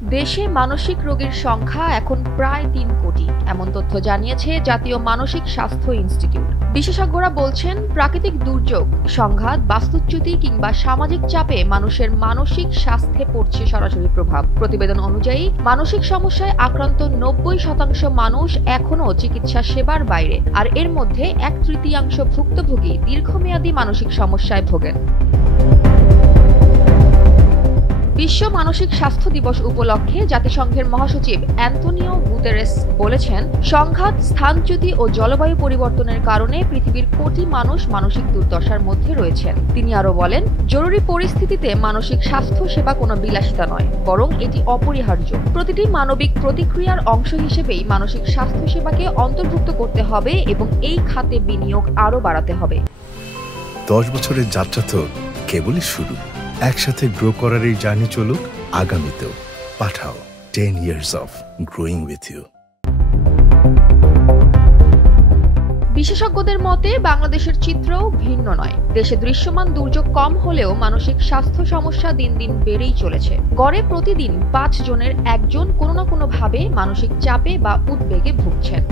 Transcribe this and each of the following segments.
দেশে মানসিক রোগীর সংখ্যা এখন প্রায় ৩ কোটি, এমন তথ্য জানিয়েছে জাতীয় মানসিক স্বাস্থ্য ইনস্টিটিউট। বিশেষজ্ঞরা বলছেন, প্রাকৃতিক দুর্যোগ, সংঘাত, বাস্তুচ্যুতি কিংবা সামাজিক চাপে মানুষের মানসিক স্বাস্থ্যে পড়ছে সরাসরি প্রভাব। প্রতিবেদন অনুযায়ী মানসিক সমস্যায় আক্রান্ত ৯০% মানুষ এখনও চিকিৎসা সেবার বাইরে, আর এর মধ্যে ১/৩ ভুক্তভোগী দীর্ঘমেয়াদী মানসিক সমস্যায় ভোগেন। বিশ্ব মানসিক স্বাস্থ্য দিবস উপলক্ষে জাতিসংঘের মহাসচিব অ্যান্তোনিও গুতেরেস বলেছেন, সংঘাত, স্থানচ্যুতি ও জলবায়ু পরিবর্তনের কারণে পৃথিবীর কোটি মানুষ মানসিক দুর্দশার মধ্যে রয়েছেন। তিনি আরও বলেন, জরুরি পরিস্থিতিতে মানসিক স্বাস্থ্য সেবা কোনো বিলাসিতা নয়, বরং এটি অপরিহার্য। প্রতিটি মানবিক প্রতিক্রিয়ার অংশ হিসেবেই মানসিক স্বাস্থ্য সেবাকে অন্তর্ভুক্ত করতে হবে এবং এই খাতে বিনিয়োগ আরও বাড়াতে হবে। 10 বছরের যাত্রা তো কেবলই শুরু। একসাথে গ্রো করার এই জার্নি চলুক আগামীতেও। পাঠাও 10 years of growing with you। বিশেষজ্ঞদের মতে বাংলাদেশের চিত্রও ভিন্ন নয়। দেশে দৃশ্যমান দুর্যোগ কম হলেও মানসিক স্বাস্থ্য সমস্যা দিন দিন বেড়েই চলেছে। গড়ে প্রতিদিন 5 জনের 1 জন কোনো না কোনোভাবে মানসিক চাপে বা উদ্বেগে ভুগছেন।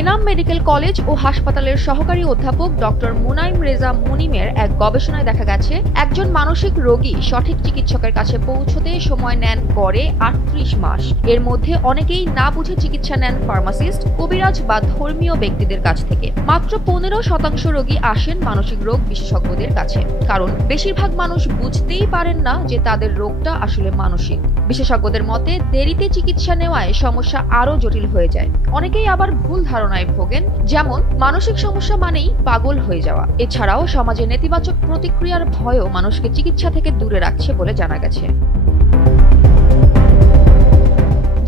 এনাম মেডিকেল কলেজ ও হাসপাতালের সহকারী অধ্যাপক ডক্টর মুনাইম রেজা মুনিমের এক গবেষণায় দেখা গেছে, একজন মানসিক রোগী সঠিক চিকিৎসকের কাছে পৌঁছতে সময় নেন গড়ে 38 মাস। এর মধ্যে অনেকেই না বুঝে চিকিৎসা নেন ফার্মাসিস্ট, কবিরাজ বা ধর্মীয় ব্যক্তিদের কাছ থেকে। মাত্র 15% রোগী আসেন মানসিক রোগ বিশেষজ্ঞদের কাছে, কারণ বেশিরভাগ মানুষ বুঝতেই পারেন না যে তাদের রোগটা আসলে মানসিক। বিশেষজ্ঞদের মতে দেরিতে চিকিৎসা নেওয়ায় সমস্যা আরও জটিল হয়ে যায়। অনেকেই আবার ভুল ধারণায় ভোগেন, যেমন মানসিক সমস্যা মানেই পাগল হয়ে যাওয়া। এছাড়াও সমাজে নেতিবাচক প্রতিক্রিয়ার ভয়ও মানুষকে চিকিৎসা থেকে দূরে রাখছে বলে জানা গেছে।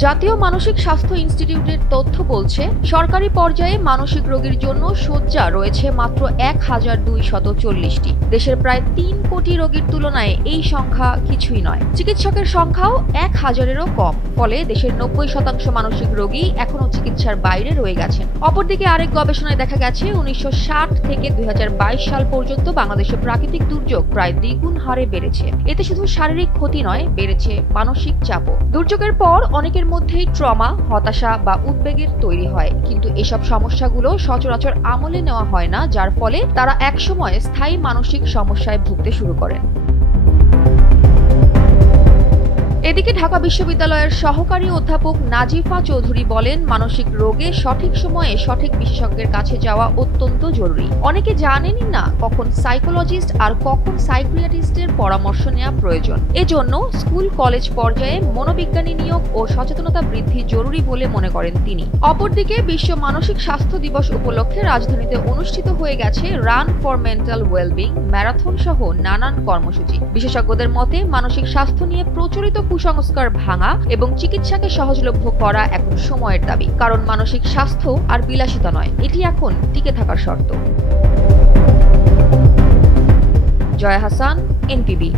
জাতীয় মানসিক স্বাস্থ্য ইনস্টিটিউটের তথ্য বলছে, সরকারি পর্যায়ে মানসিক রোগীর জন্য শয্যা রয়েছে মাত্র ১,২৪০টি। দেশের প্রায় ৩ কোটি রোগীর তুলনায় এই সংখ্যা কিছুই নয়। চিকিৎসকের সংখ্যাও ১,০০০-এরও কম। ফলে দেশের ৯০% মানসিক রোগী এখনও চিকিৎসার বাইরে রয়ে গেছেন। অপরদিকে আরেক গবেষণায় দেখা গেছে, ১৯৬০ থেকে ২০২২ সাল পর্যন্ত বাংলাদেশে প্রাকৃতিক দুর্যোগ প্রায় দ্বিগুণ হারে বেড়েছে। এতে শুধু শারীরিক ক্ষতি নয়, বেড়েছে মানসিক চাপও। দুর্যোগের পর অনেকের মধ্যেই ট্রমা, হতাশা বা উদ্বেগের তৈরি হয়, কিন্তু এসব সমস্যাগুলো সচরাচর আমলে নেওয়া হয় না, যার ফলে তারা একসময় স্থায়ী মানসিক সমস্যায় ভুগতে শুরু করেন। এদিকে ঢাকা বিশ্ববিদ্যালয়ের সহকারী অধ্যাপক নাজিফা চৌধুরী বলেন, মানসিক রোগে সঠিক সময়ে সঠিক বিশেষজ্ঞের কাছে যাওয়া অত্যন্ত জরুরি। অনেকে জানেনই না কখন সাইকোলজিস্ট আর কখন সাইকিয়াট্রিস্টের পরামর্শ নেওয়া প্রয়োজন। এজন্য স্কুল কলেজ পর্যায়ে মনোবিজ্ঞানী নিয়োগ ও সচেতনতা বৃদ্ধি জরুরি বলে মনে করেন তিনি। অপরদিকে বিশ্ব মানসিক স্বাস্থ্য দিবস উপলক্ষে রাজধানীতে অনুষ্ঠিত হয়ে গেছে run for mental wellbeing, marathon সহ নানান কর্মসূচি। বিশেষজ্ঞদের মতে মানসিক স্বাস্থ্য নিয়ে প্রচলিত কুসংস্কার ভাঙা এবং চিকিৎসাকে সহজলভ্য করা এখন সময়ের দাবি। কারণ মানসিক স্বাস্থ্য আর বিলাসিতা নয়, এটি এখন টিকে থাকার শর্ত। জয়া হাসান, এনপিবি।